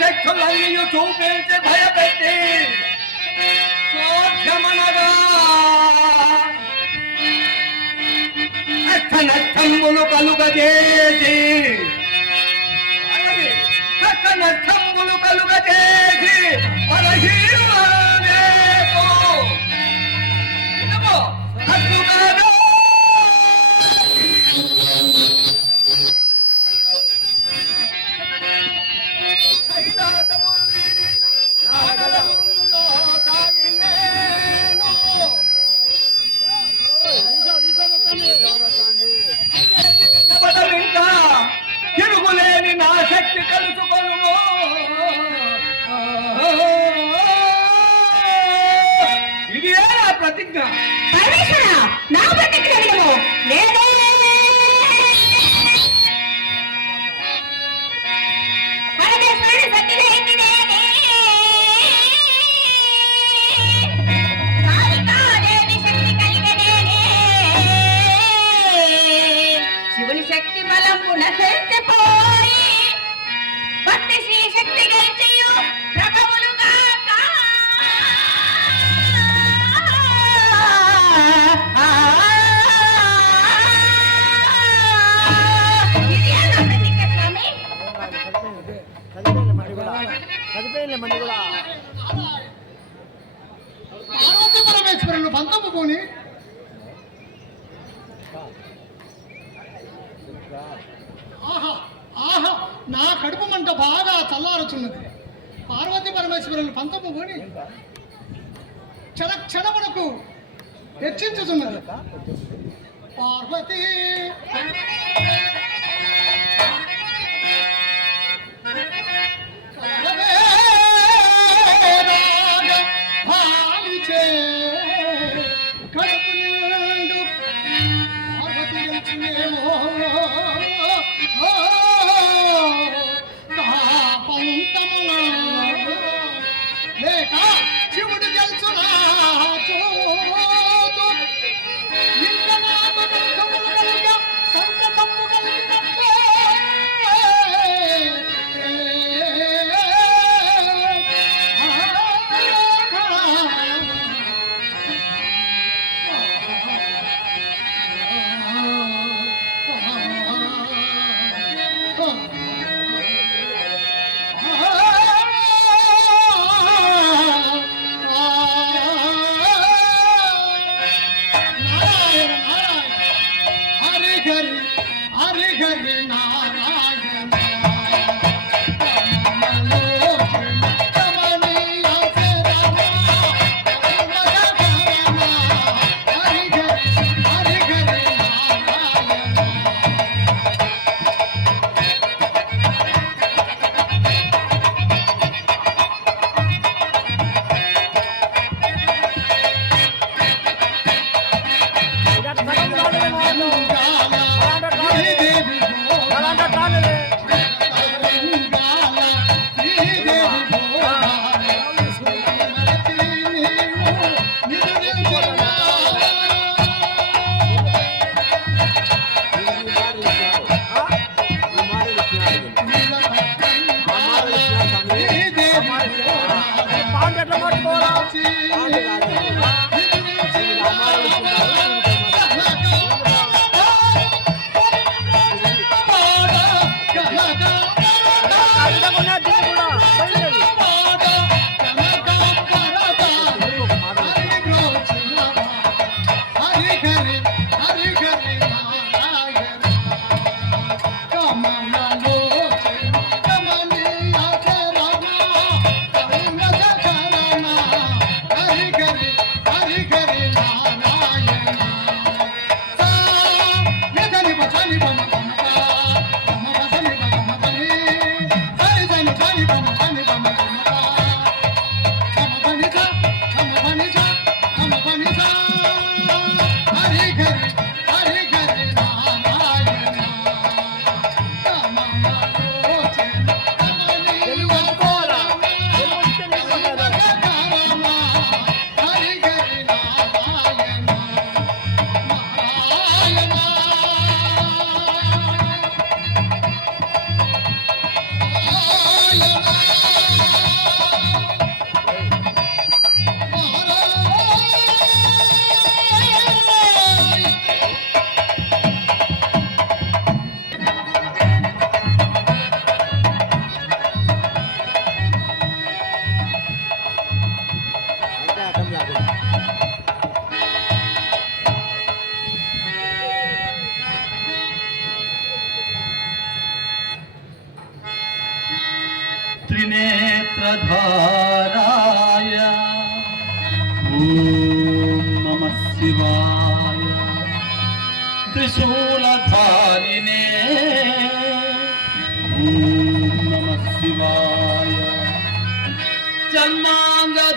శక్తులన్నీ చూపించి భయపెట్టి సోక్షమనగా నష్టములు కలుగజేసి నష్టములు కలుగజేసి తిరుగులేని నా శక్తి కలుసుకొను ఇది ప్రతిజ్ఞ నా ప్రతిజ్ఞ లేదే పార్వతీ పరమేశ్వరులు పంతము పోని ఆహా ఆహా నా కడుపు మంట బాగా చల్లారుచున్నది. పార్వతీ పరమేశ్వరులు పంతము పోని క్షణమునకు హెచ్చించుచున్నది. పార్వతీ Hare త్రినేత్రధారాయ ఓం నమః శివాయ త్రిశూలధారిణే ఓం నమః శివాయ జన్మాంగధారాయ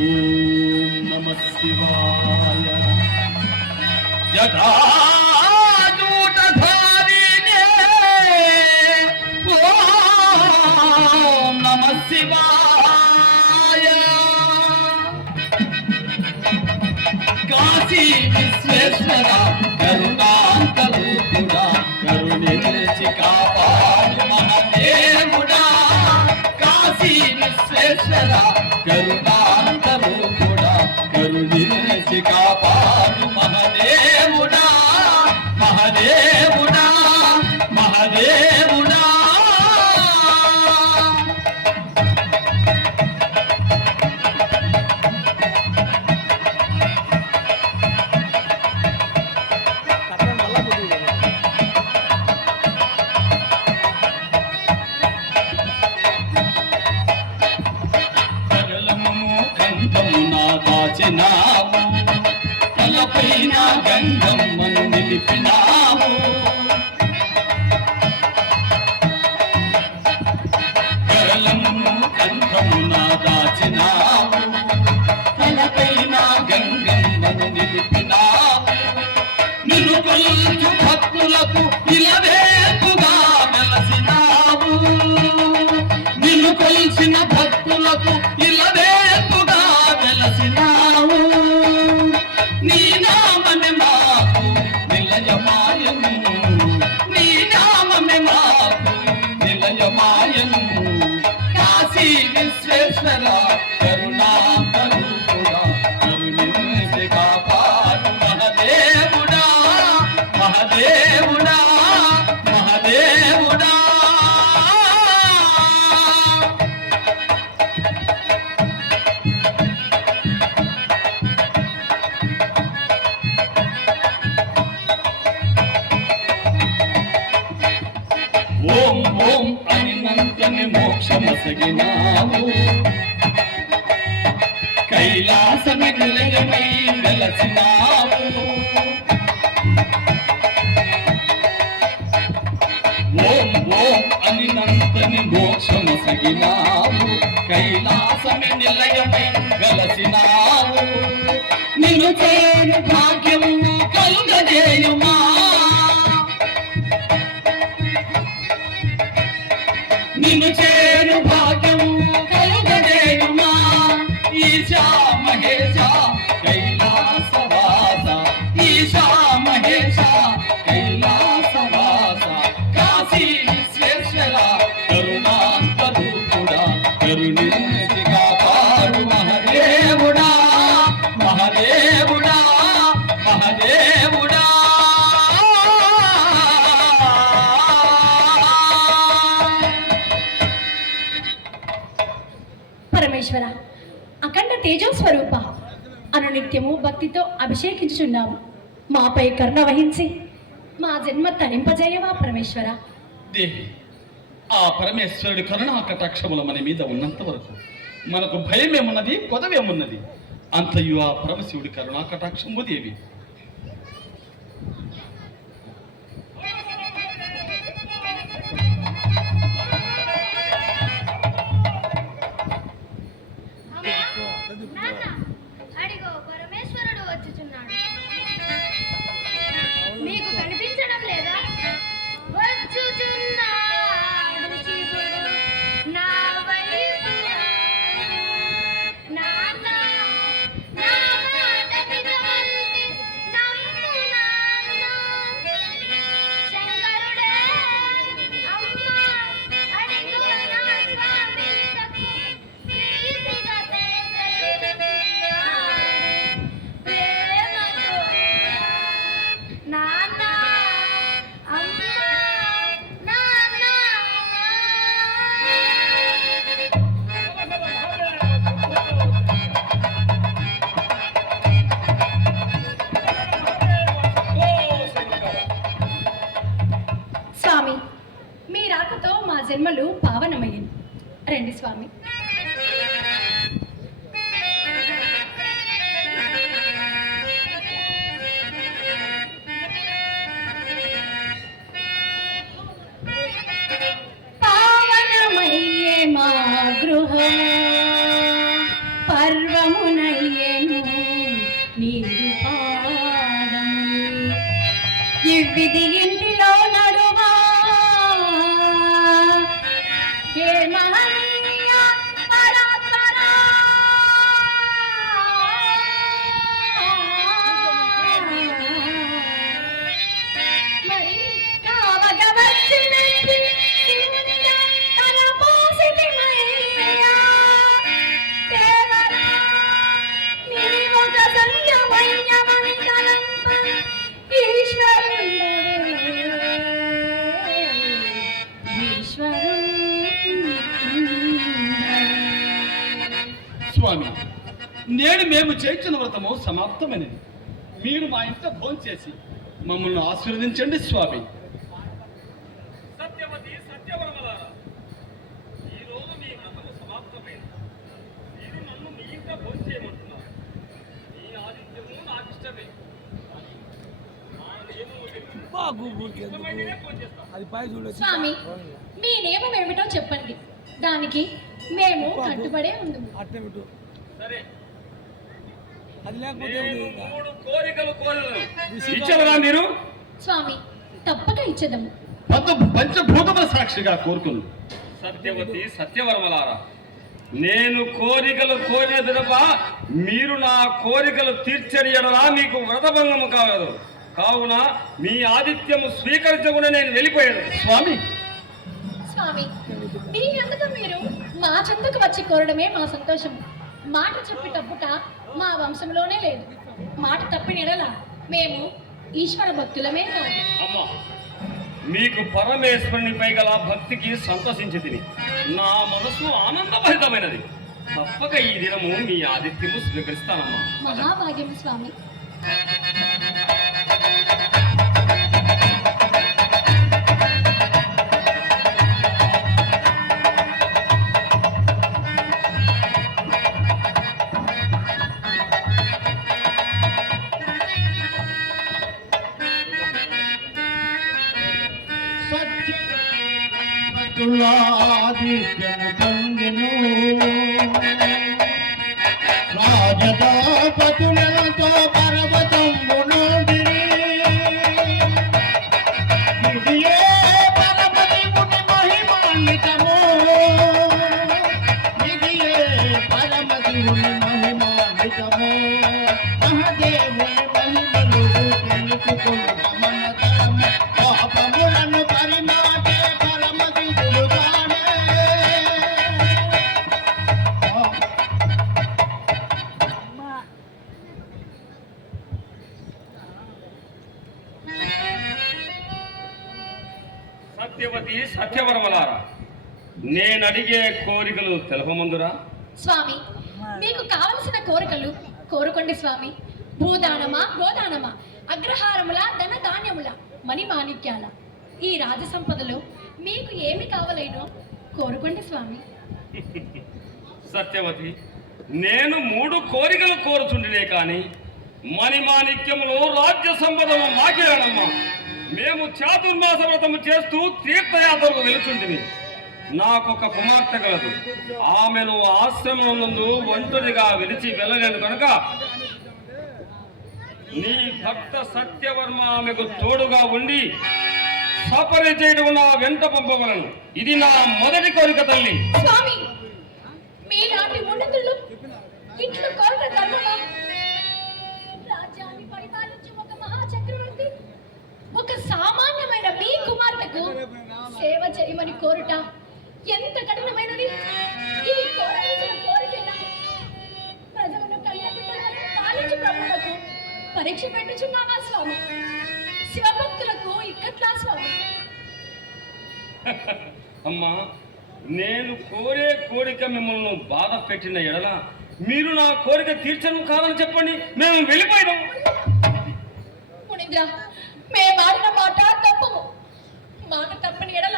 ఓం నమః శివాయ జటాజూటధారిణే ఓం నమః శివాయ కాశీ విశ్వేశ్వర కరుణాంతరూపుడా కరుణించి కాపాడు మహాదేవుడా కాశీ విశ్వేశ్వర కరుణాంతరూపుడా కరుణించి కాపాడు మహాదేవుడా మహాదేవుడా మహాదేవుడా దాచినావు తలపైన గంగమ్మను నిలిపినావు కరలమును కంఠమున దాచినావు తలపైన గంగమ్మను నిలిపినావు నిన్ను కొలుచు భక్తులకు ఇలవేపుగా వెలసినావు నిన్ను కొలిచిన భక్తులకు ఇలవేపుగా వెలసినావు నీ నామమే మాకు నిలయమాయను నీ నామమే మాకు నిలయమాయను కాశీ విశ్వేశ్వర కరుణాకరుడా కరుణించి కాపాడు మహదేవుడా మహదేవుడా మహదేవుడా ఓం ఓం అనినంతని మోక్షమసగినావు కైలాసమ నిలయమై వెలసినావు ఓం ఓం అనినంతని మోక్షమసగినావు కైలాసమ నిలయమై వెలసినావు నిన్ను చేరు భాగ్యము కలుగజేయుమా నిన్ను చేరు భాగ్యము కలుగజేయుమా ఈశా మహేశ కైలాసవాస ఈశా మహేశ కైలాసవాస కాశీ విశ్వేశ్వర కరుణాంతరూపుడా కరుణించి కాపాడు మహదేవుడా మహదేవుడా మహదేవుడా పరమేశ్వర అఖండ తేజస్వరూప అనునిత్యము భక్తితో అభిషేకించుచున్నాము మాపై కరుణ వహించి మా జన్మ తరింపజేయవా పరమేశ్వర దేవి ఆ పరమేశ్వరుడి కరుణా కటాక్షముల మన మీద ఉన్నంత వరకు మనకు భయమేమున్నది కొదవేమున్నది అంతయు ఆ పరమశివుడి కరుణా కటాక్షము దేవి అడిగో పరమేశ్వరుడు వచ్చుచున్నాడు మీకు కనిపించడం లేదా వచ్చుచున్నాడు శివుడు నా వైపు నాన్న నా మాట వినవల్లి జన్మలు పావనమయ్యను. రండి స్వామి. పావనమయ్యే మా గృహము, పర్వమునయ్యను నీరు పాదము. ఇవ్విది ఇంటిలో నడువా హే మహనీయ పరాత్పరా. మరి కావగవచ్చినట్టి శివునిగా తలపోసితిమయ్యా. దేవరా నీవొక సంయమయ్యమని తలంప ఈశ్వరుండవే. స్వామి, నేడు మేము చేర్చిన వ్రతము సమాప్తమైనది. మీరు మా ఇంట భోంచేసి మమ్మల్ని ఆశీర్వదించండి స్వామి. సత్యవతి సత్యవరమలారా, ఈ రోజు మీ వ్రతము సమాప్తమైంది. మీరు నన్ను మీ ఇంట భోంచేయమంటున్నారు. మీ ఆతిథ్యము నాకు ఇష్టమే. మా నియమము ఇష్టమైనవే భోంచేస్తాం. స్వామి, మీ నియమం ఏమిటో చెప్పండి, దానికి మేము కట్టుబడే ఉందము. సరే, అది లేకపోతే నేను 3 కోరికలు కోరలను. ఇచ్చేవరా మీరు? స్వామి, తప్పక ఇచ్చేదము. పంచభూతముల సాక్షిగా కోరుకును. సత్యవతి సత్యవరమలారా, నేను కోరికలు కోరిన పిదప మీరు నా కోరికలు తీర్చని ఎడలా మీకు వ్రతభంగము కాగలదు. కావున మీ ఆతిథ్యము స్వీకరించకుండా నేను వెళ్ళిపోయాను. స్వామి, స్వామి, మీ ఎందుకు మీరు మా చెంతకు వచ్చి కోరడమే మా సంతోషం. మాట చెప్పి తప్పుట మా వంశంలోనే లేదు. మాట తప్పిన ఎడల మేము ఈశ్వర భక్తులమే కాదు. అమ్మా, మీకు పరమేశ్వరునిపై గల భక్తికి సంతోషించి తిని నా మనసు ఆనందభరితమైనది. తప్పక ఈ దినము మీ ఆతిథ్యము స్వీకరిస్తానమ్మా. మహాభాగ్యం స్వామి. సత్యములాదిత్యము పొందెను, రాజదాపతులతో పర్వతంబునోడిరి. ఇదియే పరమశివుని మహిమాన్వితము, ఇదియే పరమశివుని మహిమాన్వితము. మహదేవుని మహిమలు తెలుసుకొనుట మన తరము, పాపములను పరిమాటే పరమశివుడు తానే. సత్యవతి సత్యవరమలారా, నేను అడిగే కోరికలు తెలపమందురా? స్వామి, మీకు కావలసిన కోరికలు కోరుకోండి స్వామి. భూదానమా, గోదానమా, అగ్రహారముల, ధన ధాన్యముల, మణిమాణిక్యాల, ఈ రాజ సంపదలో మీకు ఏమి కావాలేనో కోరుకోండి స్వామి. సత్యవతి, నేను 3 కోరికలు కోరుచుండినే కాని మణిమాణిక్యములు రాజ్య సంపదలు మాకేనమ్మా. మేము చాతుర్మాస వ్రతము చేస్తూ తీర్థయాత్రకు వెళుచుంటిమి. నాకొక కుమార్తె కలదు. ఆమెను ఆశ్రమమునందు ఒంటరిగా విడిచి వెళ్ళలేను కనుక నీ భక్త సత్యవర్మ ఆమెకు తోడుగా ఉండి సపరిచేయడం నా వెంట పంపవలను. ఇది నా మొదటి కోరిక తల్లి. స్వామి, మీలాంటి ఉన్నతులు ఇట్లు కోరిక ధర్మమా? రాజ్యాన్ని పరిపాలించు ఒక మహాచక్రవర్తి ఒక సామాన్యమైన మీ కుమార్తెకు సేవ చేయమని కోరుట ఎంత కఠినమైనది. ఇది కోరవలసిన కోరికేనా? ప్రజలను కళ్ళబిడ్డలను పాలించు ప్రభువులకు పరీక్ష పెట్టుచున్నావా స్వామి? శివభక్తులకు ఇక్కట్లా స్వామి? అమ్మా, నేను కోరే కోరిక మిమ్మల్ని బాధ పెట్టిన ఎడల మీరు నా కోరిక తీర్చను కాదని చెప్పండి, మేము వెళ్ళిపోయినాం. మునీంద్ర, మేము ఆడిన మాట తప్పము. మాట తప్పని ఎడల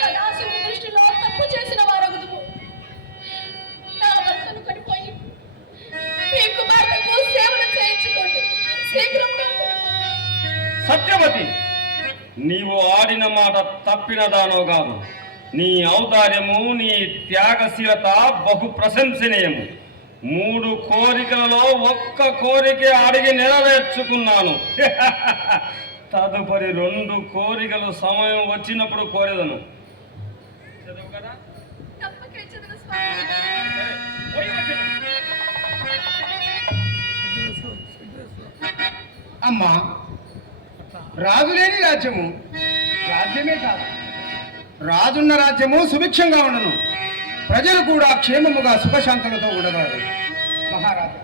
సదాశివుని సత్యవతి, నీవు ఆడిన మాట తప్పినదానో కాదు. నీ ఔదార్యము, నీ త్యాగశీలత బహు ప్రశంసనీయము. 3 కోరికలలో ఒక్క కోరిక అడిగి నెరవేర్చుకున్నాను. తదుపరి 2 కోరికలు సమయం వచ్చినప్పుడు కోరేదను. చదువు కదా. తప్పకే చదువు స్వామి. అమ్మా, రాజులేని రాజ్యము రాజ్యమే కాదు. రాజున్న రాజ్యము సుభిక్షంగా ఉండను, ప్రజలు కూడా క్షేమముగా సుఖశాంతులతో ఉండగలరు. మహారాజా,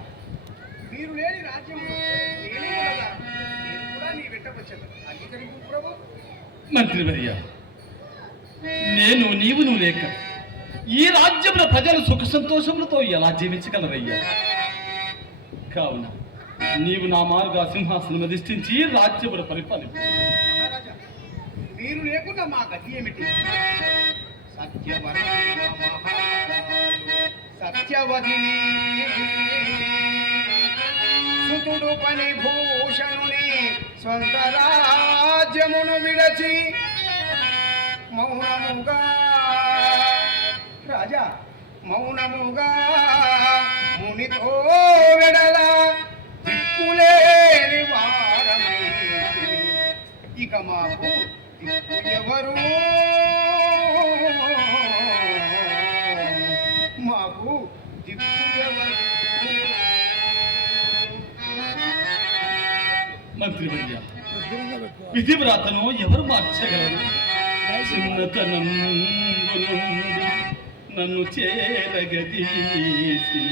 మీరు లేని రాజ్యము నేను ఉండగా నేను కూడా నీ వెంట వచ్చేది. అంగీకరింపు ప్రభు. మంత్రివర్య, నేను నీవును లేక ఈ రాజ్యంలో ప్రజలు సుఖ సంతోషములతో ఎలా జీవించగలరయ్యా? కావున నీవు నా మారుగా సింహాసనం అధిష్ఠించి రాజ్యముల పరిపాలించు. మహారాజా, మీరు లేకుండా మా గతి ఏమిటి? సత్యవతిని సుతుడు పని భూషణుని స్వంత రాజ్యమును విడచి మౌనముగా రాజా మౌనముగా మునితో వెడల దిక్కులేని వారమై ఇక మాకు దిక్కు ఎవరు? మాకు దిక్కు ఎవరు? మంత్రివర్య, విధివ్రాతను ఎవరు మార్చగలరు? చిన్నతనం నన్ను చేరగదీసి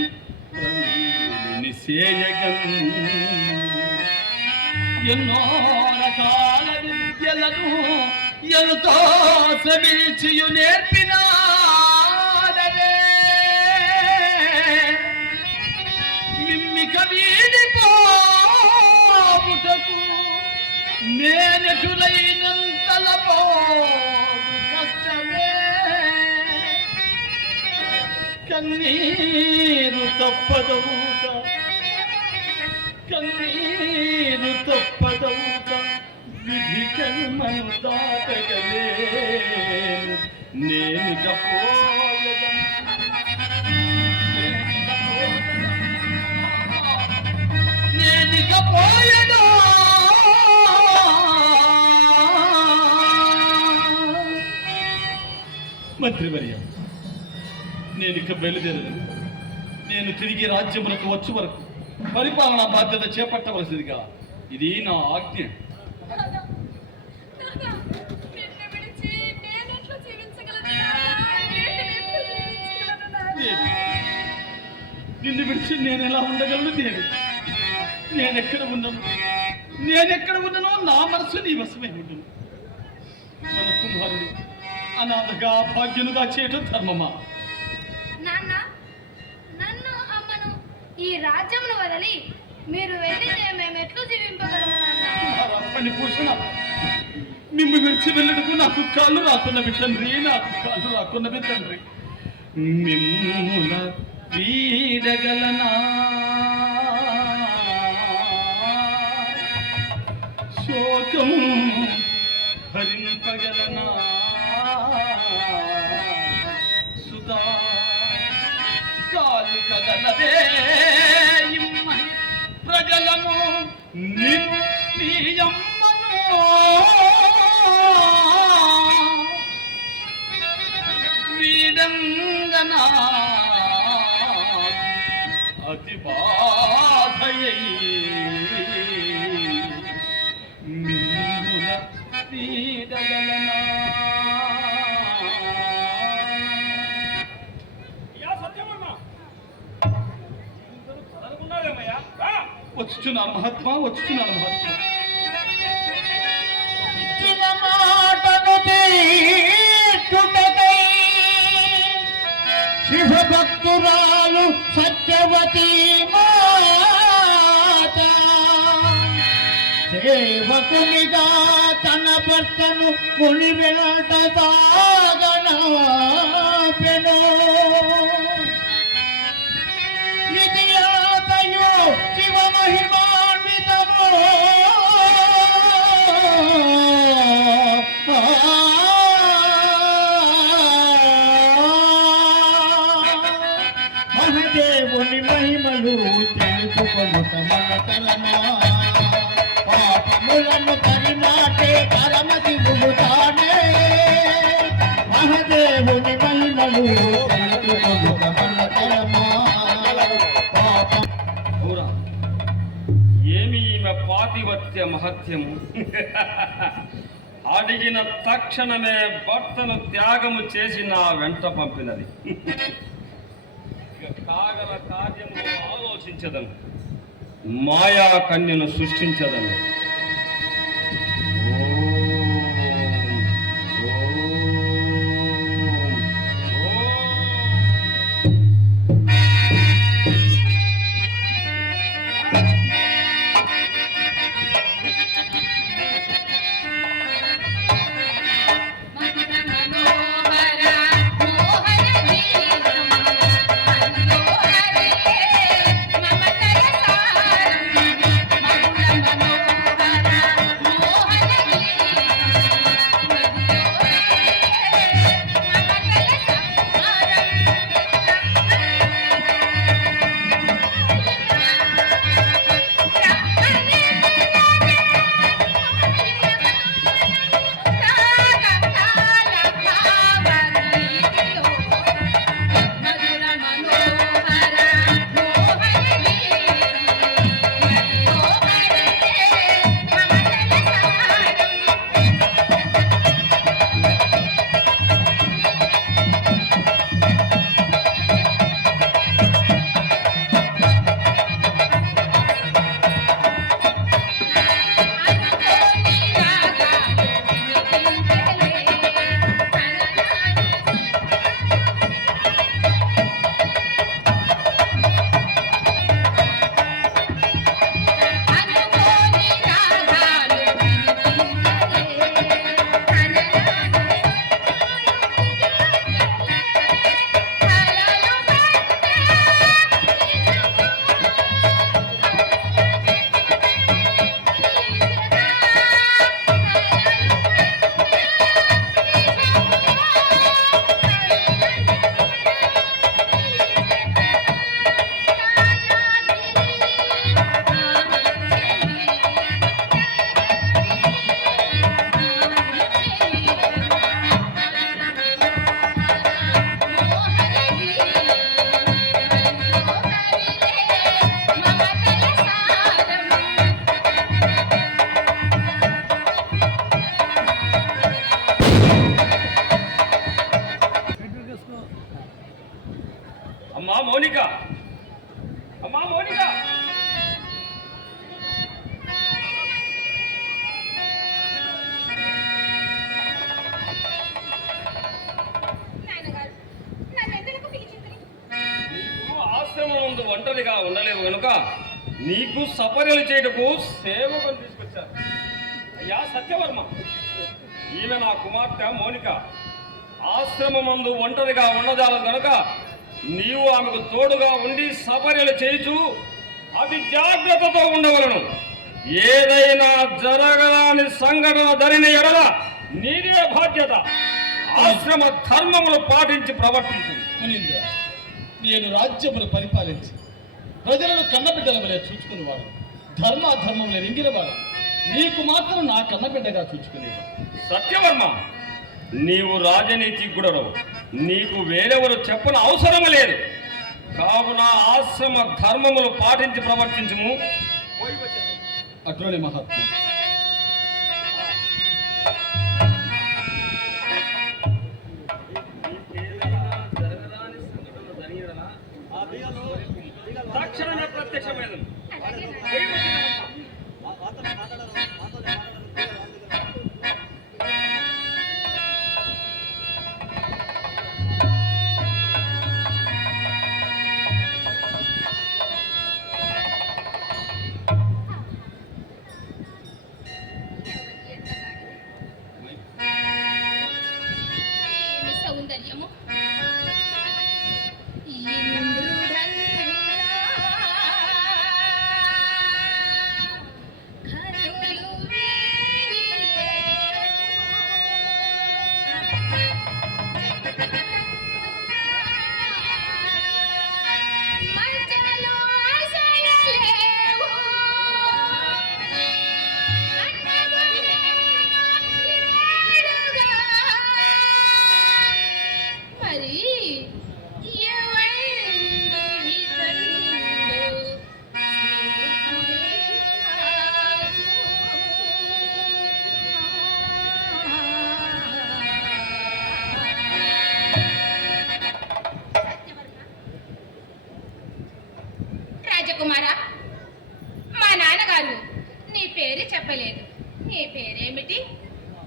నిసేయగన్ ఎన్నో రకాల విద్యలను ఎంతో శ్రమించియు నేర్పినాడనే మిమ్మిక వీడిపోవుటకు నేనెటులైనంతలపో కష్టమే. కన్నీరు తప్పదవుట, కన్నీరు తప్పదవుట, విధి కర్మను దాటగలేను నేను కపోయదను. మంత్రివర్య, నేను ఇక బయలుదేరను. నేను తిరిగి రాజ్యములకు వచ్చే వరకు పరిపాలనా బాధ్యత చేపట్టవలసిందిగా ఇది నా ఆజ్ఞ. నాన్న, నిన్ను విడిచి నేనెట్లా జీవించగలను? దేవి, నిన్ను విడిచి నేను ఎలా ఉండగలను దేవి? నేనెక్కడ ఉన్నానో నా మనసు నీ వశమే ఉండును. మన కుమారుడు అనాథగా భాగ్యునుగా చేయటం ధర్మమా? నాన్న, నన్ను అమ్మను ఈ రాజ్యమును వదిలి మీరు వెళ్తే మేము ఎట్లు జీవింపగలము నాన్న? పని భూషణ, మిమ్ము విడిచి వెళ్ళడుకు నాకు కాళ్ళు రాకున్నవి తండ్రి, నాకు కాళ్ళు రాకున్నవి తండ్రి. మిమ్ముల వీడగలనా శోకం భరింపగలనా సుధా కాలు కదలదే ఇమ్మని ప్రజలను నిత్యమ్మను వీడంగనా అతి బాధయై మిమ్ముల వీడగలనా. వచ్చుచున్నాను మహాత్మా, వచ్చుచున్నాను మహాత్మా. ఇచ్చిన మాటను తీర్చుటకై శివభక్తురాలు సత్యవతి మాత సేవకునిగా తన భర్తను ముని వెంట సాగనాపెను. ఇది ఆతయో శివ మహిమాన్వితము సకలమా పాపములను పరిమాటే పరమతి ముగుతానే మహదేవుని మహిమలు ఔరా, ఏమి ఈమె పాతివత్య మహత్యము అడిగిన తక్షణమే భర్తను త్యాగము చేసి నా వెంట పంపినది. ఇక కాగల కార్యము ఆలోచించదను, మాయా కన్యను సృష్టించదను. అమ్మా మౌనిక, అమ్మా మౌనిక, నీకు ఆశ్రమం ముందు ఒంటరిగా ఉండలేవు కనుక నీకు సపర్యలు చేయటకు సేవకుని తీసుకొచ్చారు. అయ్యా సత్యవర్మ, ఈమె నా కుమార్తె మౌనిక. ఆశ్రమమందు ఒంటరిగా ఉండజాలదు కనుక నీవు ఆమెకు తోడుగా ఉండి సపర్యలు చేయుచు అతి జాగ్రత్తతో ఉండవలను. ఏదైనా జరగరాని సంఘటన జరిగిన ఎడల నీదే బాధ్యత. ఆశ్రమ ధర్మములు పాటించి ప్రవర్తించు. మునీంద్ర, నేను రాజ్యమును పరిపాలించి ప్రజలను కన్నబిడ్డల వలె చూసుకునేవాడు, ధర్మాధర్మములు రింగినవాడు. నీకు మాత్రం నా కన్నబిడ్డగా చూసుకునేవాడు. సత్యవర్మ, నీవు రాజనీతిజ్ఞుడవు, నీకు వేరెవరు చెప్పని అవసరం లేదు. కావున ఆశ్రమ ధర్మములు పాటించి ప్రవర్తించుము. అట్లోని మహాత్మ. తక్షణమే ప్రత్యక్షమైన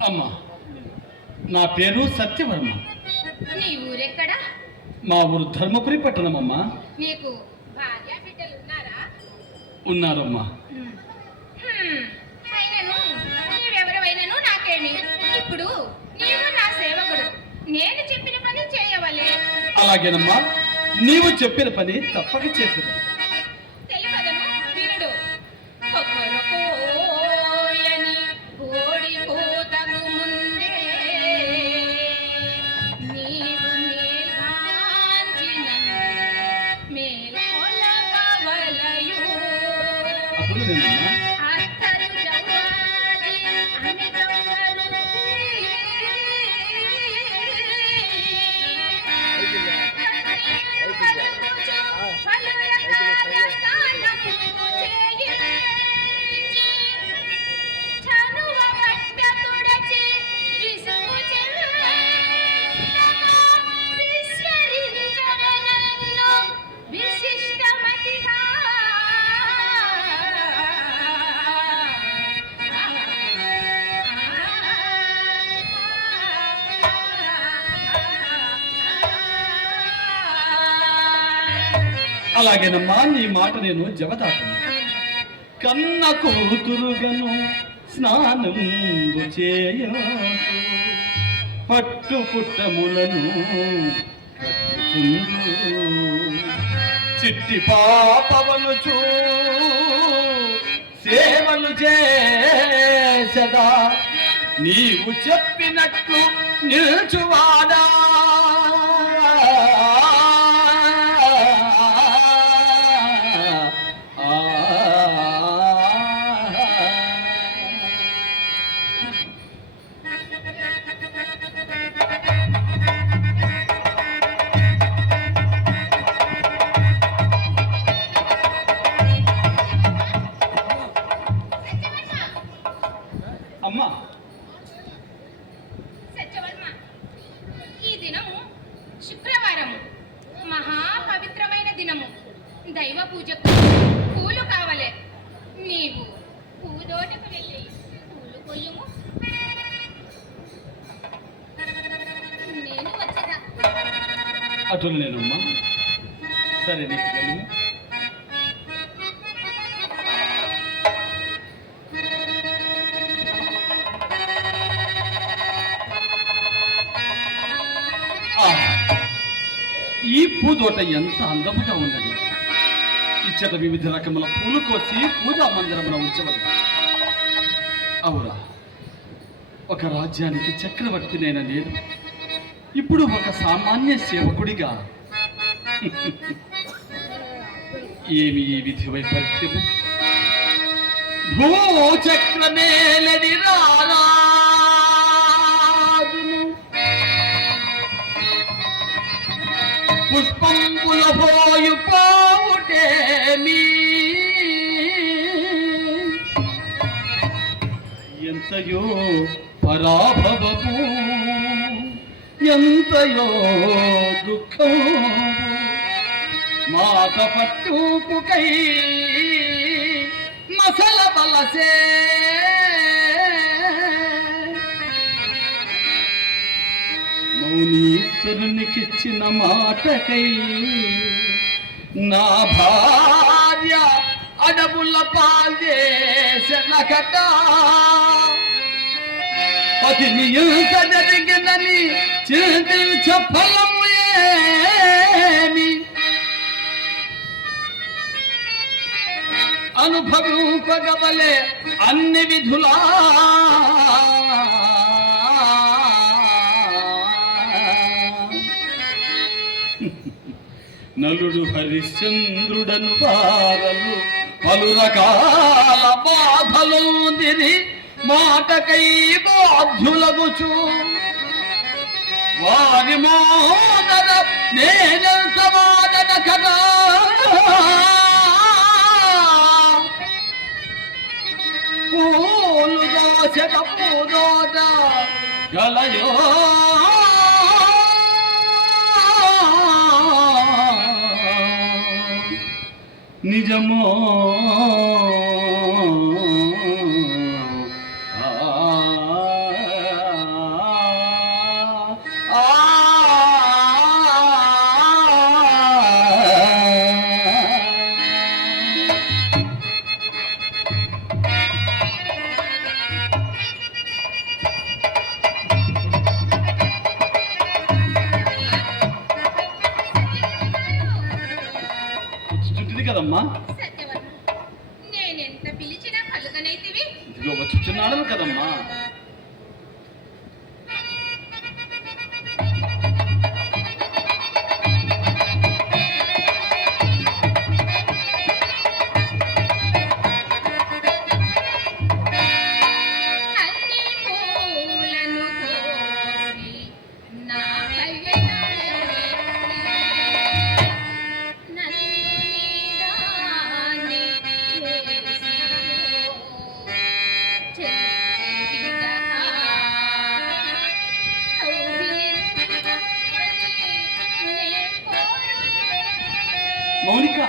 అమ్మా, నా పేరు సత్యవర్మ. నీ ఊరెక్కడా? మా ఊరు ధర్మపురి పట్టణం అమ్మా. నీకు భార్య బిడ్డలు ఉన్నారా? ఉన్నారమ్మా. అయినను నీవెవరివైనను నాకేమి. ఇప్పుడు నీవు నా సేవకుడు, నేను చెప్పిన పని చేయవలే. అలాగేనమ్మా, నీవు చెప్పిన పని తప్పక చేసేది. తెలియదను వినుడు. కొక్కరకోయని కోడి కూతకు ముందే నీవు మేల్గాంచిన మేల్కొలగవలయు. అప్పుడు నేనమ్మా, అత్తరు జవ్వాది అమితవ్వరు. అలాగేనమ్మా, నీ మాట నేను జవదాటను. కన్న కూతురుగను స్నానంబు చేయు, పట్టు పుట్టములను కట్టుచుండు, చిట్టి పాపవను చూ సేవలు చేసదా, నీవు చెప్పినట్లు నిల్చువాడా. అమ్మా, సత్యవర్మ, ఈ దినము శుక్రవారము, మహాపవిత్రమైన దినము. దైవ పూజకు పూలు కావలే. నీవు పూదోటకు వెళ్ళి పూలు కొయ్యము. నేను వచ్చేదా? అటులు నేనమ్మా. సరే, నీకు వెళ్ళు. ఈ పూదోట ఎంత అందముగా ఉన్నది. ఇచ్చట వివిధ రకముల పూలు కోసి పూజా మందిరమున ఉంచవలెను. అవురా, ఒక రాజ్యానికి చక్రవర్తినైన నేను ఇప్పుడు ఒక సామాన్య సేవకుడిగా ఏమి ఈ విధి వైపరీత్యము? భూచక్రమేలడి రారాజును పుష్పంబుల పోయు పోవుటేమి, ఎంతయో పరాభవము, ఎంతయో దుఃఖము, మాట పట్టుకుకై మసల బలసే. మౌనీశ్వరునికిచ్చిన మాటకై నా భార్య అడవుల పాల్చేసనకట, పతిని ఎంత జరిగినని చింతించ ఫలము ఏమి, అనుభవింపగవలే అన్ని విధులా. నలుడు హరిశ్చంద్రుడను వారలు పలు రకాల బాధలు దిరి మాటకై బాధ్యులగుచు, వారి మోదర నేనంత వాదన కదా. పూలు దోషక పూదోట గలయో, నిజమో కదమ్మా? సత్యవర్మ, నేనెంత పిలిచినా పలుకనైతివి. ఇదిగో వచ్చుచున్నాడు కదమ్మా. అన్ని పూలను కోసి నా కళ్ళెనాడెత్తి, నన్ను నీదాన్ని చేసిరో చెలివిగా కౌగిలించుకొని నే కోరుతున్న మౌనిక,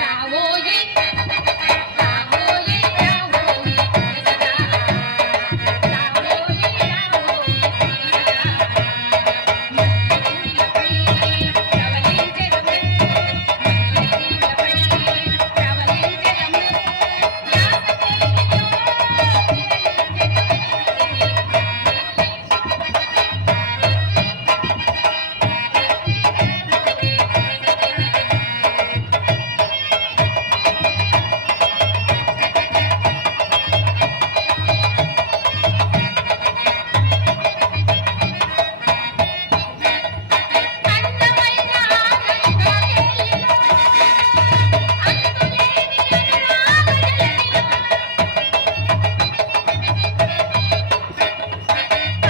రావోయి రావోయి రావోయి సదా రావోయి రావోయి సదా మల్లెపూలపై ప్రవహించెదము మల్లెపూలపై ప్రవహించెదము అందమైన ఆనందకేలిలో అంతులేని అనురాగజలనిలో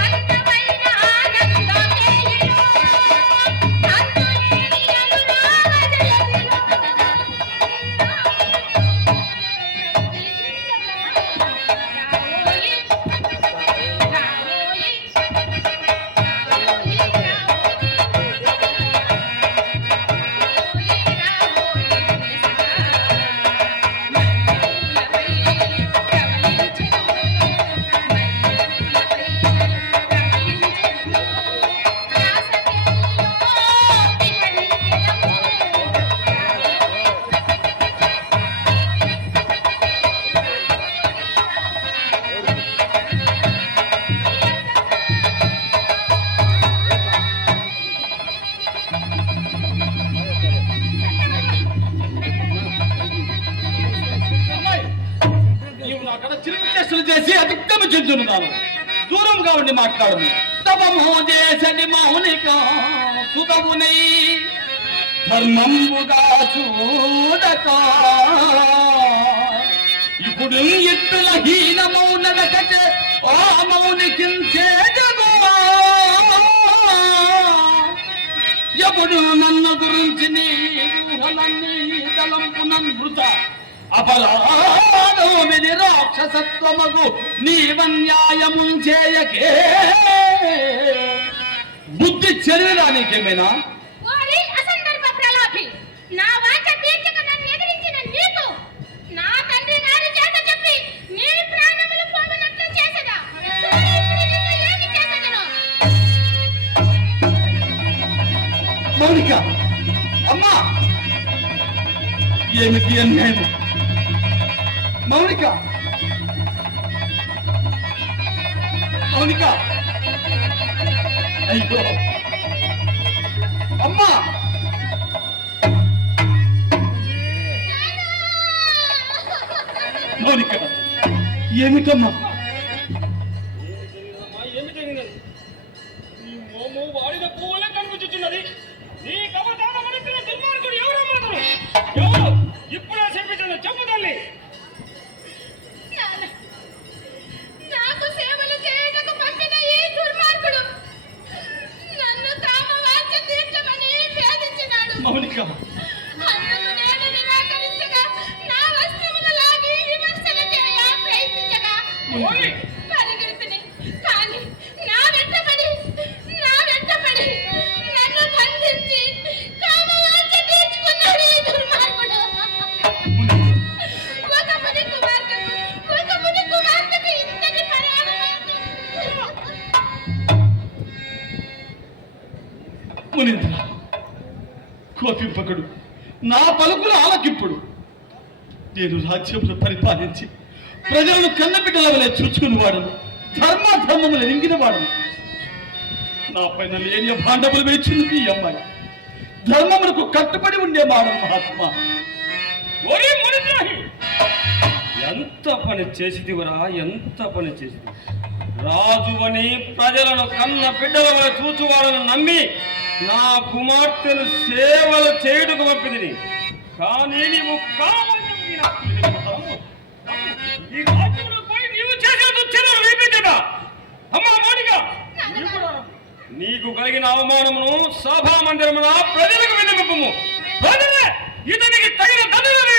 అందమైన ఆనందకేలిలో అంతులేని అనురాగజలనిలో రావోయి రావోయి అమ్మాయి, నీవు నా కడ చిలిపి చేష్టలు చేసి అతిక్రమ చెందుతున్నాను. దూరంగా ఉండి మాట్లాడము. తపము చేసని మౌనిక సుతమునై ధర్మంబుగా చూడక ఇప్పుడు ఇట్టుల హీన మౌనకటే ఆ మౌనికించేదమా? ఎప్పుడు నన్ను గురించి నీ ఊహలన్నీ తలంపునంబృత అపరాధమిది రాక్షసత్వమగు నీవన్యాయము చేయకే. బుద్ధి చెరువురా నీకేమైనా? ఓరి అసందర్భ ప్రలాపి, నా వాచ తీర్చక నన్ను ఎదిరించిన నీకు నా తండ్రి గారి చేత చెప్పి నీ ప్రాణములు పోవనట్లు చేసెదా. చూడు ఇప్పుడు నిన్ను ఏమి చేసెదనో. మౌనిక, అమ్మా, ఏమిటి అన్యాయము? మౌనిక, మౌనిక, అయ్యో అమ్మా, మౌనిక, ఏమిటమ్మా? ఏమి జరిగినది? నీ మోము వాడిన పువ్వులే కనిపించుచున్నది. నీ కపటాల మనసున దుర్మార్గుడు ఎవరు మాత్రం? ఎవరు? ఇప్పుడే చెప్పించను, చెప్పు తల్లి. నాన్న, నాకు సేవలు చేయుటకు పంపిన ఈ దుర్మార్గుడు నన్ను కామవాంఛ తీర్చమని వేధించినాడు. మౌనిక, అందుకు నేను నిరాకరించగా నా వస్తువులు లాగి విమర్శన చేయ ప్రయత్నించగా పరిగెడుతుని కానీ నా వెంటపడి నన్ను బంధించి కామవాంఛ తీర్చుకున్నాడు ఈ దుర్మార్గుడు. ఒక ముని కుమార్తెకు ఇంతటి పరిణామం. మునీంద్ర, కోపింపకుడు, నా పలుకులు ఆలకిప్పుడు. నేను రాజ్యంలో పరిపాలించి ప్రజలను కన్నబిడ్డల వలె చూచుకుని వాడను, ధర్మాధర్మములు ఎరిగిన వాడను. నా పైన లేని భాండములు వేచింది ఈ అమ్మాయి. ధర్మములకు కట్టుబడి ఉండే వాడు మహాత్మా. ఒరే మునిద్రోహి! ఎంత పని చేసిదివరా, ఎంత పని చేసిది! రాజువని ప్రజలను కన్న బిడ్డల వల్ల చూచువాడని నమ్మి నా కుమార్తెను సేవలు చేయుటకు పంపిదిని. కానీ నీవు కావాలని ఈ రాజ్యంలో పోయి నీవు చేసేది చెరువు వీపించదా? అమ్మా మౌనిక, నీకు కలిగిన అవమానమును సభా మందిరమున ప్రజలకు విన్నవింపుము. ప్రజలే ఇతనికి తగిన దండన.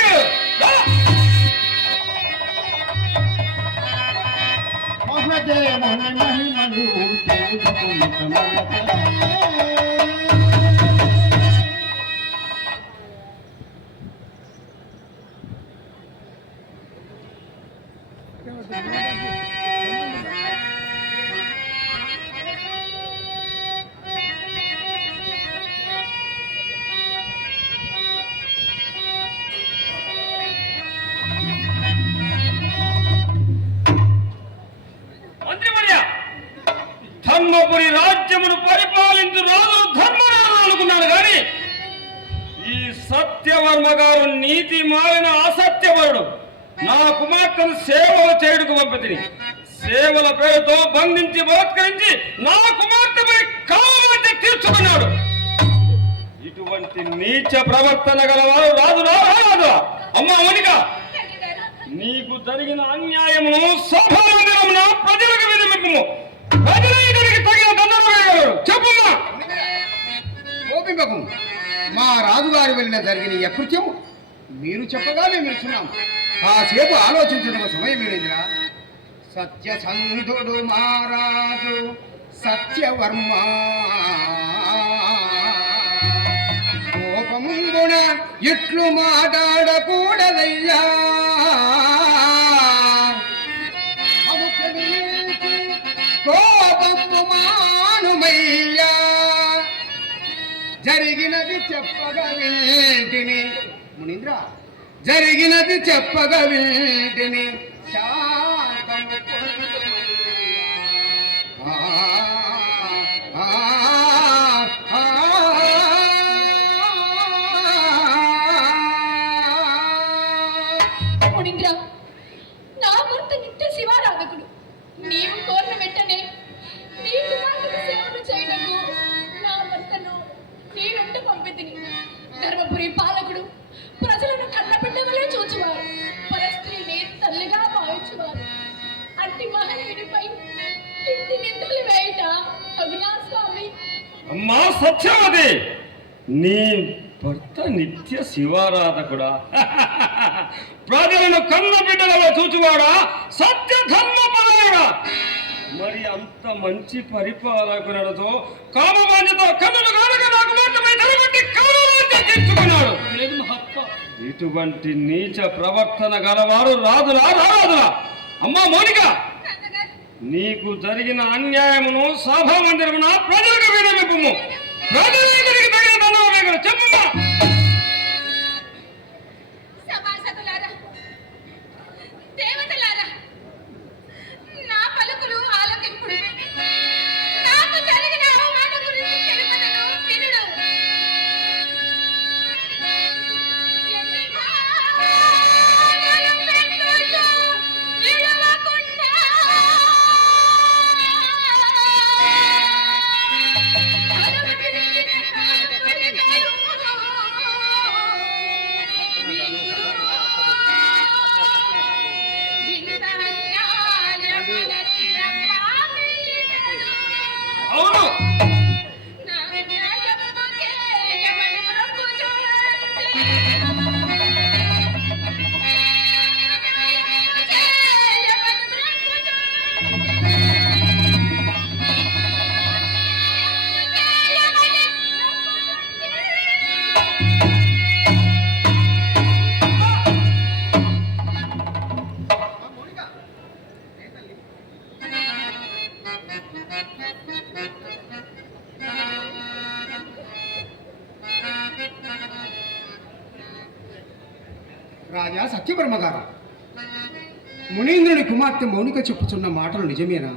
ధర్మపురి రాజ్యమును పరిపాలించు రాజులు ధర్మరాజు అనుకున్నాడు కానీ ఈ సత్యవర్మ గారు నీతి మారిన అసత్యవరుడు. నా కుమార్తెను సేవలు చేయుటకు పంపితిని. సేవల పేరుతో బంధించి బలత్కరించి నా కుమార్తెపై కావాలంటే తీర్చుకున్నాడు. ఇటువంటి నీచ ప్రవర్తన గలవారు రాజులా రాజు. అమ్మా మౌనిక, నీకు జరిగిన అన్యాయమును సభా మందిరమున ప్రజలకు విన్నవింపుము. గోపింపకు, మా రాజుగారి వెళ్ళిన జరిగిన అకృత్యము మీరు చెప్పగా మేము వింటున్నాం. ఆ సేపు ఆలోచించడం సమయం ఏమిరా? సత్యసంధుడు మహారాజు సత్యవర్మ కోపముంగున ఇట్లు మాట్లాడకూడదయ్యా. కోపము మానుమయ్యా, జరిగినది చెప్పగా వింటిని. మునీంద్ర, జరిగినది చెప్పగా వింటిని. శాంతము మునీంద్ర, నా భర్త నిత్య శివారాధకుడు. నీవు కోరిన వెంటనే నీ కుమార్తెకు సేవలు చేయటకు నా భర్తను నీ వెంట పంపితిని. ధర్మపురి పాలకుడు ప్రజలను కన్నబిడ్డవలే చూచువారు, పరస్త్రీని తల్లిగా భావించువారు. అట్టి మహనీయుడిపై ఇంటి నిందలు వేయట అగునా స్వామి? అమ్మా సత్యవతి, నీ భర్త నిత్య శివారాధకుడా? ప్రజలను కన్న బిడ్డలలో చూచువాడా? సత్య ధర్మపరాయణ. మరి అంత మంచి పరిపాలకులతో కామవాంఛతో కన్నులు కానక నాకు మాత్రమే తలబట్టి కామవాంఛ తీర్చుకున్నాడు. ఇటువంటి నీచ ప్రవర్తన గలవారు రాజులా రాజులా? అమ్మా మౌనిక, నీకు జరిగిన అన్యాయమును సభా మందిరమున ప్రజలకు విన్నవింపుము. ప్రజలందరికీ తగిన దండన చెప్పమ్మా. సభాసదులారా, దేవతలారా, నా పలుకులు ఆలకింపుడు. నాకు జరిగిన అవమానం గురించి తెలుపదను వినుడు. ఎన్ని బాధలు పెట్టుచు విడవకుండా అవును, రాజా సత్యవర్మ గారు, మునీంద్రుని కుమార్తె మౌనిక చెప్పుచున్న మాటలు నిజమేనా?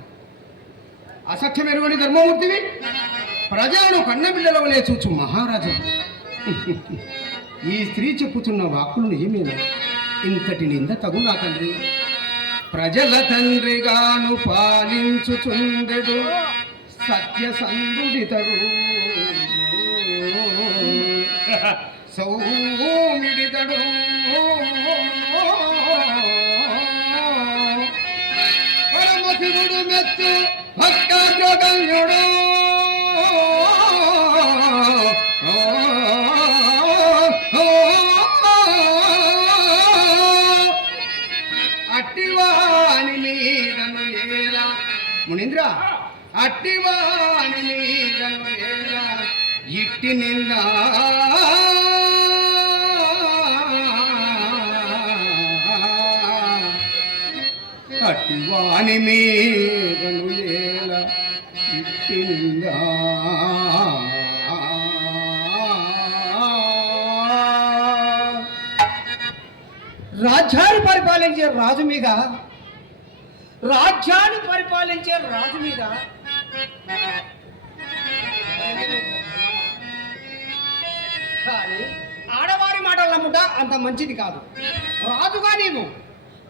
అసత్యమెరుగని ధర్మమూర్తివి, ప్రజలను కన్నబిడ్డల వలె చూచు మహారాజు, ఈ స్త్రీ చెప్పుచున్న వాక్కులు నిజమేనా? ఇంతటి నింద తగు నా తండ్రి. ప్రజల తండ్రిగాను పాలించుచుండెడు సత్యసంధుడితడు, సౌమిడితడు, పరమశివుడు మెచ్చు భక్తజగన్యుడు, అట్టివాని మీదను ఏలా మునీంద్ర, అట్టివాని మీదను ఏలా ఇట్టి నిందా అట్టివాని మీదను ఏలా ఇట్టి నిందా. రాజ్యాన్ని పరిపాలించే రాజు మీద, రాజ్యాన్ని పరిపాలించే రాజు మీద కానీ ఆడవారి మాటలు నమ్ముట అంత మంచిది కాదు. రాజుగా నీవు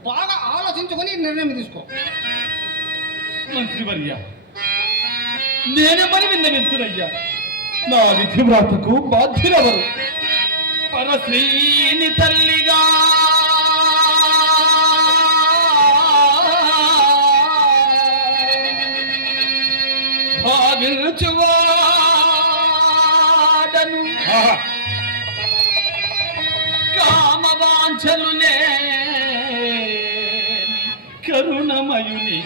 బాగా ఆలోచించుకొని నిర్ణయం తీసుకో. మంత్రివర్య, నేనెవరి విన్నవించునయ్యా? నా విధివ్రాతకు బాధ్యులెవరు? పరశ్రీని తల్లిగా భావించువాడను, కామవాంఛలునే కరుణమయుని,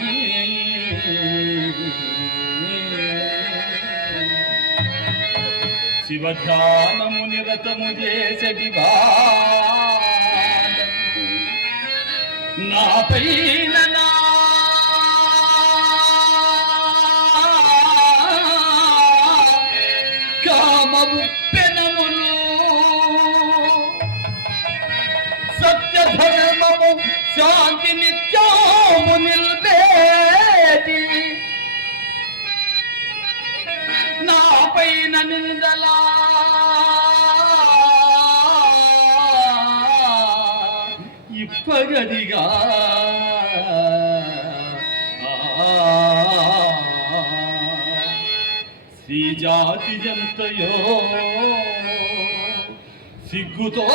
శివధ్యానము నిరతము చేసడి నా పైన కామము పెనములు, సత్యధర్మము శాంతి నిత్యము నిల్పేటి నా పైన నిందలా ఇప్పగదిగా శ్రీజాతి జంతయో సిగ్గుతో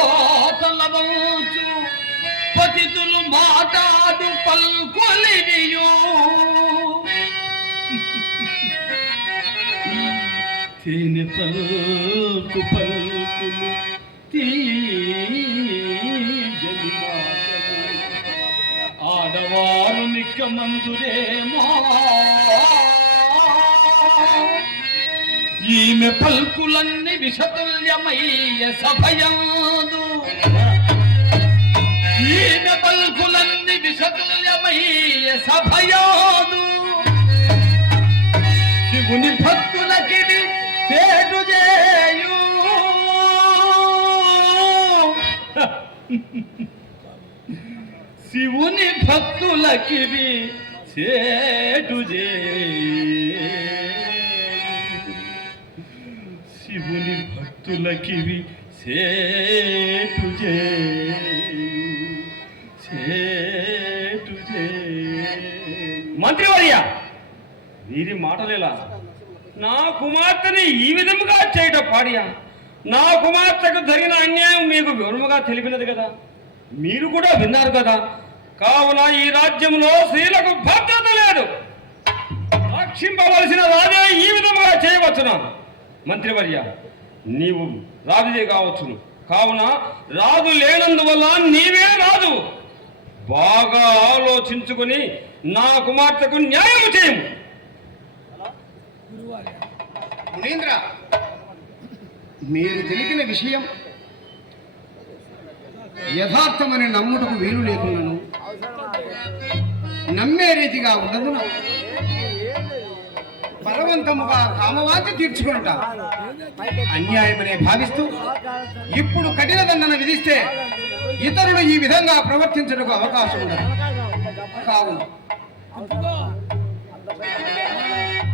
తలవంచు పతితులు మాటాడు పల్కొలియో, తేనె పల్కు పల్కులు తీయని మాటలు, ఆడవారు నిక్క మందురేమో ఈమె పల్కులన్నీ విషతుల్యమయ్య సభయందు, ఈమె పల్కులన్నీ విషతుల్యమయ్య సభయందు, శివుని భక్తులకిది సేటు చేయు, శివుని భక్తులకిది సేటు చేయు, శివుని భక్తులకివి సేటు చేయు, సేటు చేయు. మంత్రివర్య, వీరి మాటలేలా? నా కుమార్తెని ఈ విధముగా చేయట పాడియా? నా కుమార్తెకు జరిగిన అన్యాయం మీకు వివరముగా తెలిపినది కదా, మీరు కూడా విన్నారు కదా. కావున ఈ రాజ్యంలో స్త్రీలకు భద్రత లేదు. రక్షింపవలసిన రాజే ఈ విధముగా చేయవచ్చునా? మంత్రివర్య, నీవు రాజుదే కావచ్చును. కావున రాజు లేనందువల్ల నీవే రాజు. బాగా ఆలోచించుకుని నా కుమార్తెకు న్యాయం చేయము. మునీంద్ర, మీరు తెలిపిన విషయం యథార్థమని నమ్ముటకు వీలు లేకున్నాను. నమ్మే రీతిగా ఉన్నందున బలవంతముగా కామవాంఛ తీర్చుకునుట అన్యాయమనే భావిస్తూ ఇప్పుడు కఠిన దండన విధిస్తే ఇతరులు ఈ విధంగా ప్రవర్తించడానికి అవకాశం ఉండదు.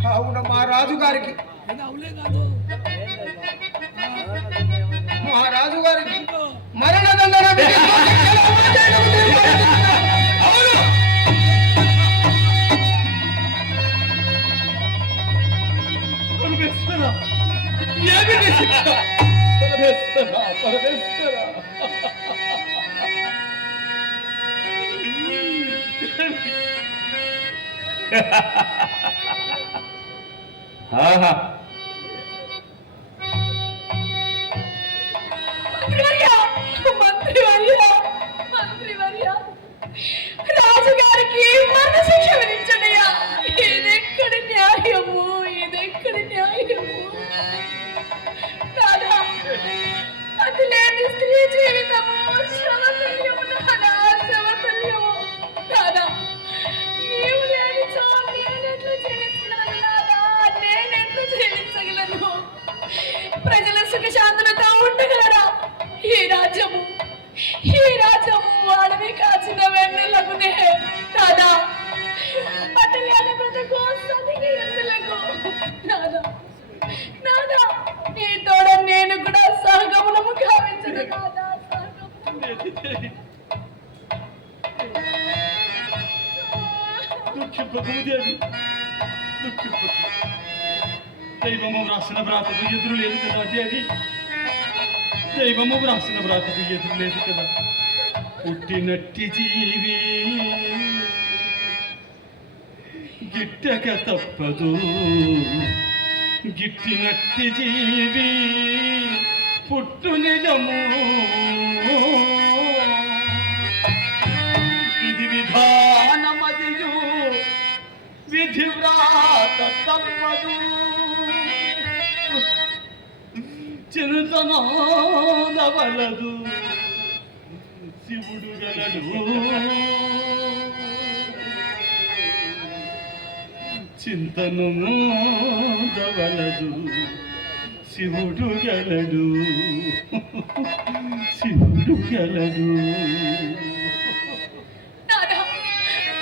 కావున మా రాజుగారికి మరణదండన పరమేశ్వర, ఏమిటి శిక్ష? పరమేశ్వర, పరమేశ్వర. ఆహా, రాజుగారికి మరణశిక్ష విధించడయ్యా. ఇదెక్కడి న్యాయము, ఇదెక్కడి న్యాయము? నాదా, అది లేని స్త్రీ జీవితము శవతుల్యము. నాదా, శవతుల్యము. నాదా, నీవు లేని చో నేనెట్లు జీవించగలను? నాదా, నేనెట్లు జీవించగలను? ప్రజల సుఖశాంతులతో ఉండగలరా? ఈ రాజ్యము అడవి కాచిన వెన్నెలకునే. నాదా, అతని బ్రతుకు సదిగి ఎందులకు? నాదా, నాదా, నీ తోడ నేను కూడా సహగమనము కావించను. నాదా, దుఃఖింపకు దేవి, దుఃఖింపకు. దైవము వ్రాసిన వ్రాతకు ఎదురు లేదు కదా దేవి. దైవము వ్రాసిన వ్రాతకు ఎదురు లేదు కదా. పుట్టినట్టి జీవి గిట్టక తప్పదు. గిట్టినట్టి జీవి పుట్టు నిజము. ఇది విధానమదియు విధి వ్రాత తప్పదు. చింతనోదవలదు శివుడు గలడు. చింతనోదవలదు శివుడు గలడు. శివుడు గలడు.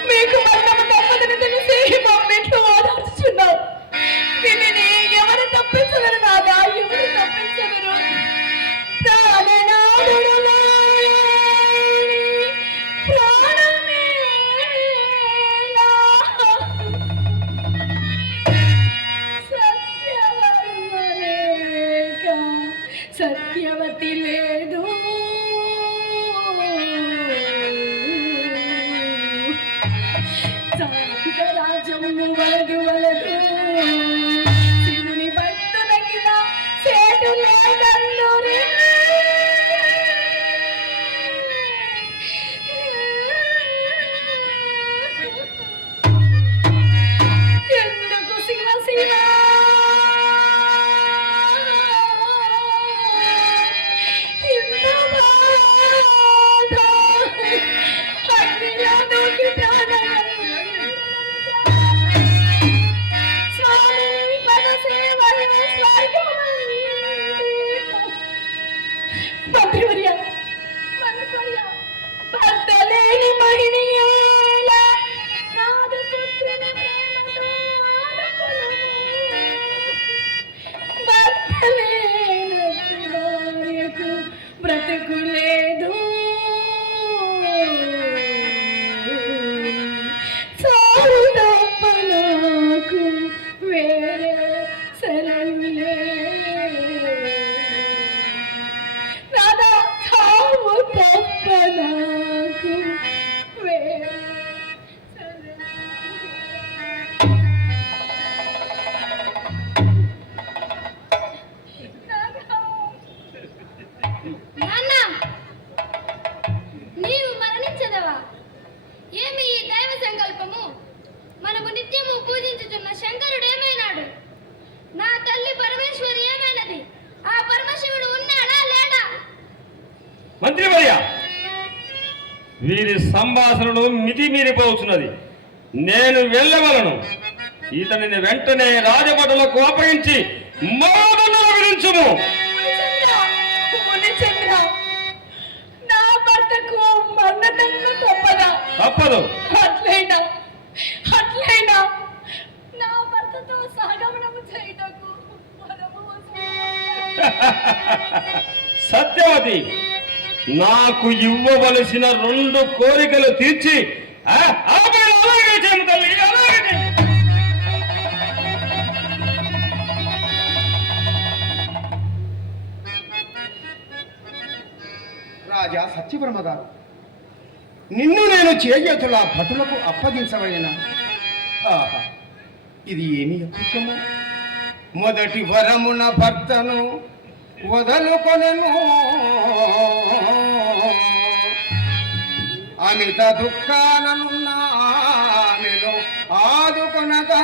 మీకు మరణము తప్పదని తెలిసి మమ్మిట్లో ఓదార్చున్నావు. దీనిని ఎవరు తప్పించగలరు? నాదా, ఎవరు తప్పించగలరు? ప్రాణనాథుడు లేని ప్రాణమేలా సత్యవర్మలేక సత్యవతి లేదు. రాజ్యము వలదు వలదు. శివుని భక్తులకిలా సేటు లేదల్లురే. ఎందుకు శివ శివ ఇంత బాధ? అగ్నిలో దూకి ప్రాణాలు స్వామి పద సేవలే స్వర్గమంది. మంత్రివర్య, మంత్రివర్య, భర్త లేని మహిళ నాదు పుత్రుని ప్రేమతో ఆదుకొనుము. భర్త లేనట్టి భార్యకు బ్రతుకు లేదు. చాలు తప్ప నాకు వేరే శరణులే. నాదా, చావు తప్ప నాకు వేరే నాన్న, నీవు మరణించదవా? ఏమి ఈ దైవ సంకల్పము? మనము నిత్యము పూజించుచున్న శంకరుడు ఏమైనాడు? నా తల్లి పరమేశ్వరి ఏమైనది? ఆ పరమశివుడు ఉన్నాడా లేడా? మంత్రివర్య, వీరి సంభాషణను మితిమీరిపోతున్నది. నేను వెళ్ళవలను. ఇతనిని వెంటనే రాజభటులకు అప్పగించి మరణను విధించుము. మునిచంద్ర, నా భర్త దొంగతనం తప్పదా? తప్పదు. అట్లయినా నా భర్తతో సహగమనము చేయుటకు వరము సత్యవతి, నాకు ఇవ్వవలసిన 2 కోరికలు తీర్చి అలాగే చేయము తల్లి, అలాగే చేయము. రాజా సత్యవర్మ గారు, నిన్ను నేను చేజేతుల భటులకు అప్పగించవలెనా? ఆహా, ఇది ఏమి అకృత్యము! మొదటి వరమున భర్తను వదలుకొనెను, అమిత దుఃఖాననున్న ఆమెను ఆదుకొనగా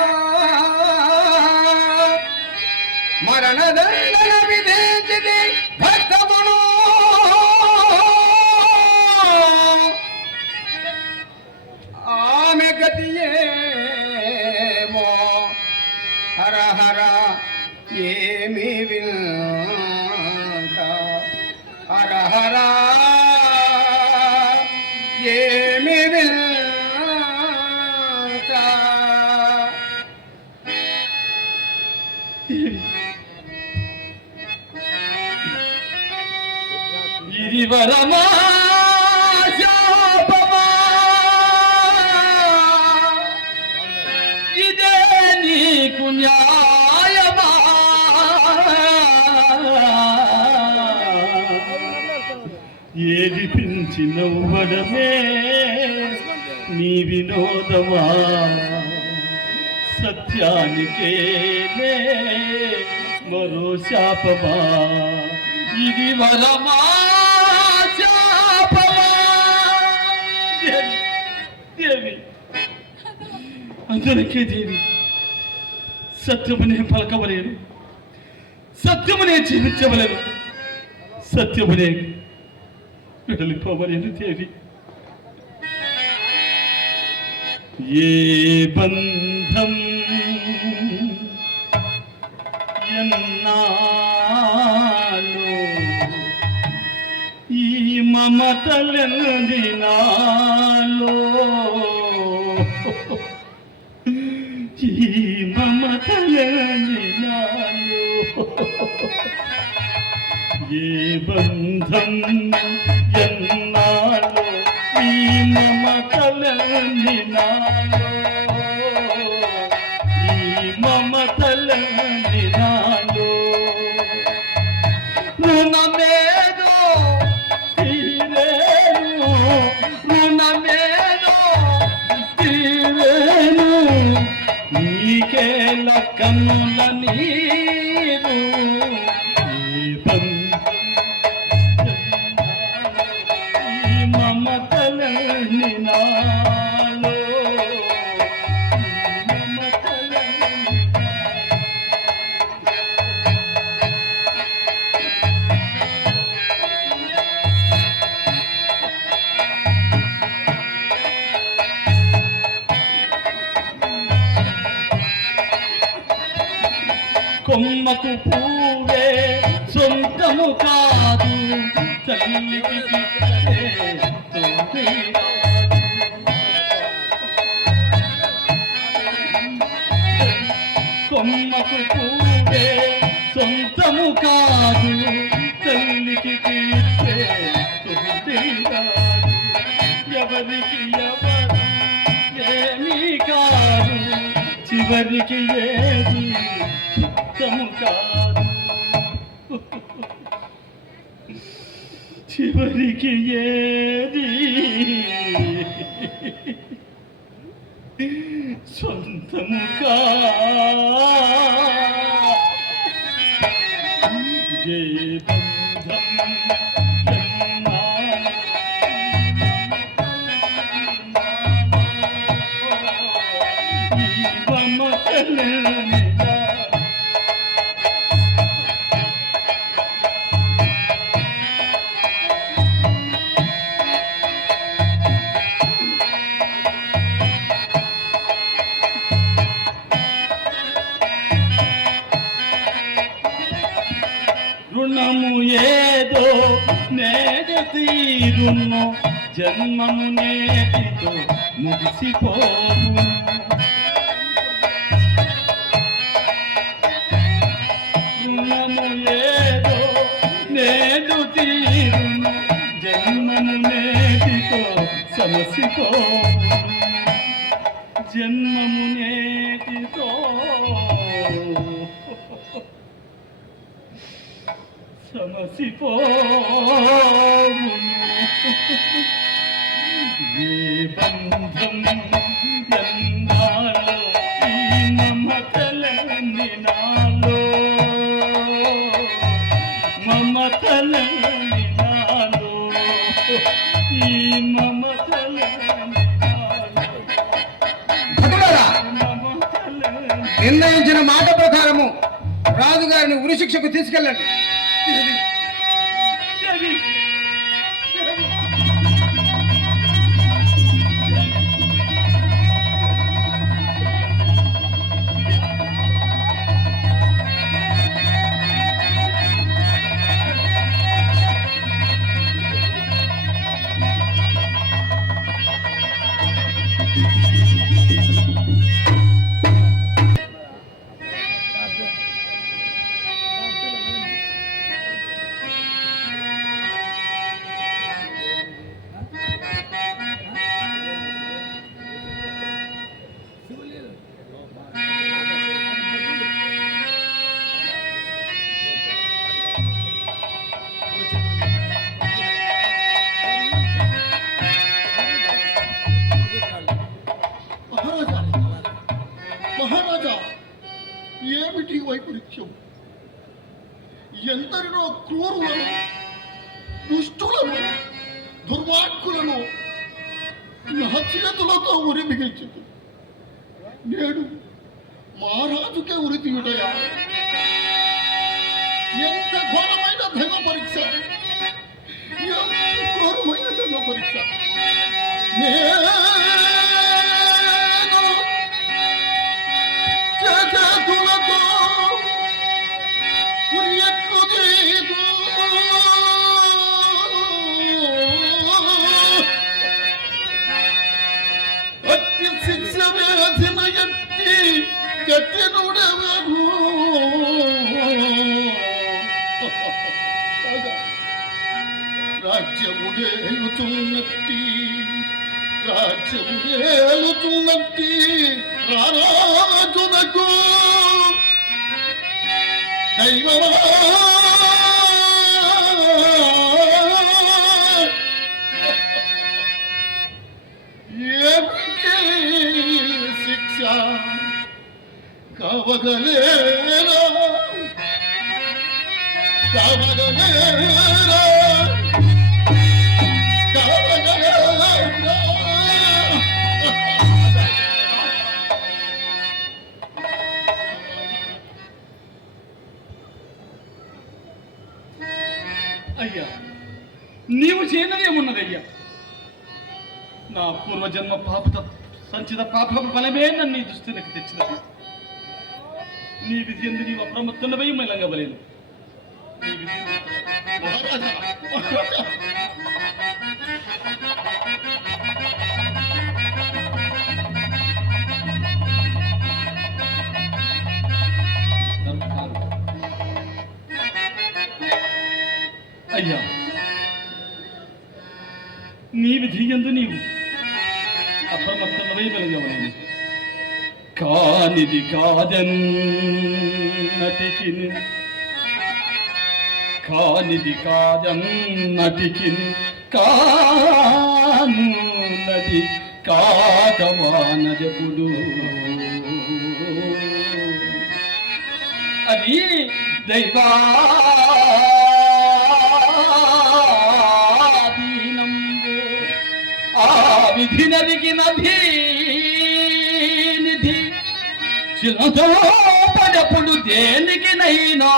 మరణదండన విధించిది భర్తకును. ఆమె గతియేమో హర హర ఏమి వింత, హర హర ఏమి వింత. ఇది వరమా శాపమా? ఇదే నీకు న్యాయమా? ఏది పెంచి నవ్వడమే నీ వినోదమా? సత్యానికేనే మరో శాపమా? ఇది వరమా శాపమా? దేవి, అందరికీ దేవి, సత్యమునే పలకవలేను, సత్యమునే జీవించవలేను, సత్యమునే వెడలిపోవలేను దేవి. ఏ బంధం ఎన్నాలో ఈ మమతలెన్ని నాలో, ఈ మమతలెన్ని నాలో. ఏ బంధం ఎన్నాలో ఈ మమతలెన్ని నాలో, ఈ మమతలెన్ని నాలో. రుణమేదో తీరేను, రుణమేదో తీరేను, నీకే లక్కనుల నీరు. ఈ బంధం ఈ మమతలని నాలో, ఈ మమతలని కొమ్మకు పూవే సొంతము కాదు, తల్లికి గిట్టే తోడే రాదు. కొమ్మకు పూవే సొంతము కాదు, తల్లికి గిట్టే తోడే రాదు. ఎవరికి ఎవరు ఏమీ కాదు, చివరికి ఏది చిత్తము కాదు, చివరికి ఏది సొంతము కాదు. ఏ బంధం ఎన్నాలో ఈ మమతలని రుణము ఏదో నేడు తీరును, జన్మము నేటితో ముగిసిపోవును. రుణము ఏదో నేడు తీరును, జన్మము నేటితో సమసిపోవును. జన్మము నేటితో సమసిపోవును. ఏ బంధం ఎన్నాలో ఈ మమతలన్నీ నాలో, మమతలన్నీ నాలో, ఈ మమతలన్నీ నాలో, భటులారా, మమతలన్నీ. నిర్ణయించిన మాట ప్రకారము రాజుగారిని ఉరిశిక్షకు తీసుకెళ్ళండి. దేవి, దేవి, దేవి. మహారాజా, మహారాజా, ఏమిటి వైపరీత్యం? ఎందరినో క్రూరులను, దుష్టులను, దుర్మార్గులను నా చేతులతో ఉరి మిగిల్చింది. నేడు మహారాజుకే ఉరి తీయుటయా? ఎంత ఘోరమైన దైవ పరీక్ష, ఎంత ఘోరమైన దైవ పరీక్ష. నేను జగతులతో ఉరియట్లు తీదు, అట్టి శిక్ష వేసిన ఎట్టి గట్టినుడెవరు? రాజ్యముదేలుతున్నట్టి, రాజ్యముదేలుతున్నట్టి రారాజునకు దైవమా ఏమిటి శిక్ష కావగలేరా? కావగలేరా? కావగలేరా? అయ్యా, నీవు చేయనది ఏమున్నదయ్యా? నా పూర్వజన్మ పాపత సంచిత పాప ఫలమే నన్ను ఈ దుస్థితికి తెచ్చినది. నీ విధి ఎందు నీవు అప్రమత్తున్నవై మెలంగవలేను. నీ విధి మహారాజా, మహారాజా, అయ్యా, నీ విధి ఎందు నీవు అప్రమత్తమై వెలగవలేను. కానిది కాదన్నటికి, కానిది కాదన్నటికి, కానున్నది కాకవానజపుడు. అది దైవాధీనంబు, ఆ విధి నరిగినది నిధి చిలతో పడపుడు దేనికినైనా.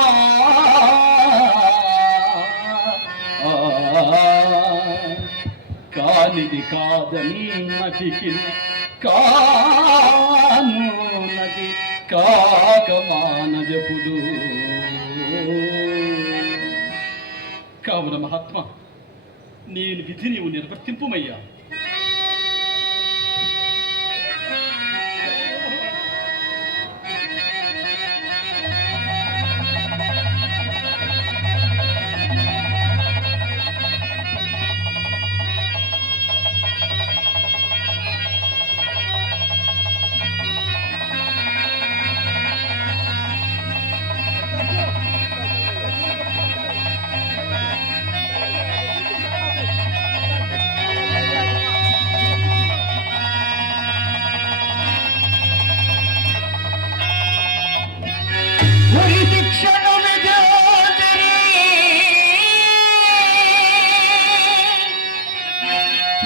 కానిది కాదన్నటికి, కానున్నది కాకవానజపుడు. కావున మహాత్మ, నేను విధి నీవు నిర్వర్తింపుమయ్యా.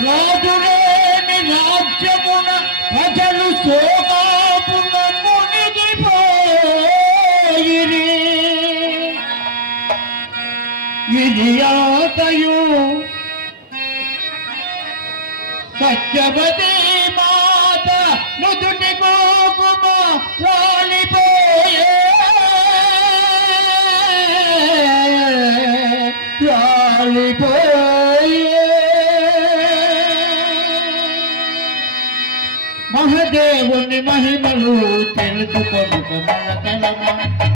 రాజులేని రాజ్యమున ప్రజలు శోకాపున మునిగిపోయిరి. ఇది ఆతయు సత్యవతి మాత నుదుటి కోపమ రాలిపోయే మహదేవుని మహిమలు తెలుసుకొనుక మన తలమా